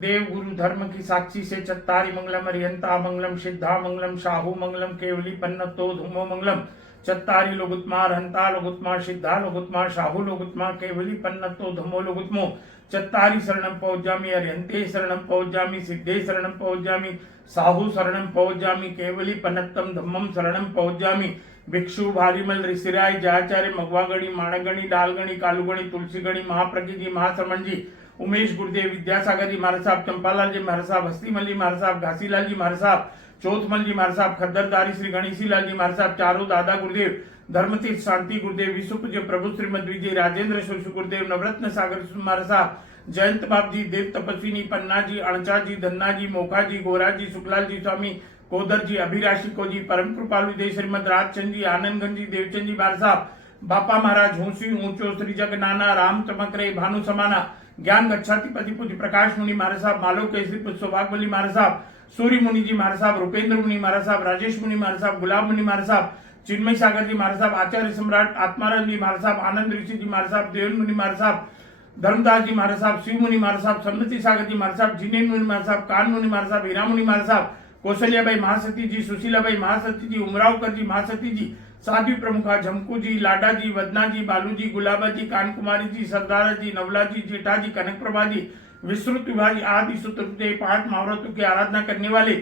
देव गुरु धर्म की साक्षी से चत्तारी मंगलम अरिहंता मंगलम सिद्धा मंगलम शाहू मंगलम केवली पन्नतो धूमो मंगलम चत्तारी लोगुत्मा रहंता लोगुत्मा सिद्धा लोगुत्मा शाहू लोगुत्मा केवली पन्नतो धूमो लोगुत्मो चत्तारी शरणम पौज्जामि अरिहंते शरणम पौज्जामि सिद्धे शरणम पौज्जामि साहू शरणम पौज्जामि केवली पन्नतम धम्मम शरणम पौज्जामि भिक्षु भारीमल ऋषिराय जयाचार्य मगवागणी माणगणी डालगणी कालुगणी तुलसीगणी महाप्रज्ञ जी महाश्रमण जी उमेश गुरुदेव विद्यासागर जी महाराज साहब चंपालाल जी महाराज साहब हस्तीमल जी महाराज साहब घासीलाल जी महाराज साहब चौथमल जी महाराज साहब खद्दरदारी श्री गणेशीलाल जी महाराज साहब चारों दादा गुरुदेव धर्मतीर्थ शांति गुरुदेव विश्व पूज्य प्रभु श्रीमद विजय राजेंद्र शिशु गुरुदेव नवरत्न सागर महाराज साहब जयंत बाप जी देव तपस्विनी पन्ना जी अणचा जी धन्ना जी मोखा जी गोरा जी सुखलाल जी स्वामी कोदर जी अभिराशी को जी परम कृपालु देव श्रीमद राजचंद जी आनंदगंज जी देवचंद जी महाराज साहब बापा महाराज हूसी ऊंचो श्री जग नाना राम चमक रे भानु समाना ज्ञान गच्छाति पति पूज्य प्रकाश मुनि महाराज साहब मालो केसरी पुष्प सौभाग्यवली महाराज साहब सूर्य मुनि जी महाराज साहब रूपेंद्र मुनि महाराज साहब राजेश मुनि महाराज साहब गुलाब मुनि महाराज साहब चिन्मय सागर जी महाराज साहब आचार्य सम्राट आत्माराम जी महाराज साहब आनंद ऋषि जी महाराज साहब देवन मुनि महाराज साहब धर्मदास जी महाराज साहब शिव मुनि महाराज साहब सम्मति सागर जी महाराज साहब जिनेन मुनि महाराज साहब कान मुनि महाराज साहब हीरा मुनि महाराज साहब कौशल्याबाई महासती जी सुशीलाबाई महासती जी उमरावकर जी महासती जी साध्वी प्रमुखा झमकू जी लाडा जी वदना जी बालू जी गुलाबा जी कान कुमारी जी सरदारा जी नवला जी जेठा जी कनक प्रभा जी विस्तृत विभा जी आदि सूत्र 5 महाव्रतों की आराधना करने वाले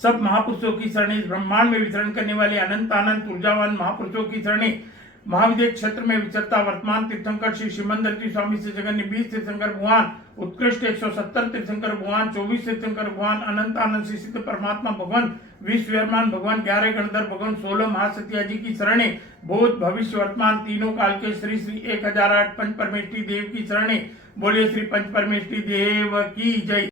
सब महापुरुषों की शरणी ब्रह्मांड में विचरण करने वाले अनंत अनंत ऊर्जावान महापुरुषों की शरणी महाविद्य क्षेत्र में विचरता वर्तमान तीर्थंकर श्री शिवमंदिर जी स्वामी से जगन 20 तीर्थंकर भगवान उत्कृष्ट 170 तीर्थंकर भगवान 24 तीर्थंकर भगवान अनंत आनंद श्री सिद्ध परमात्मा भगवान विश्वमान भगवान 11 गणधर भगवान 16 महासतिया जी की शरणे भूत भविष्य वर्तमान तीनों काल के श्री श्री 1008 पंच परमेष्ठी देव की शरणे बोलिए श्री पंच परमेष्ठी देव की जय।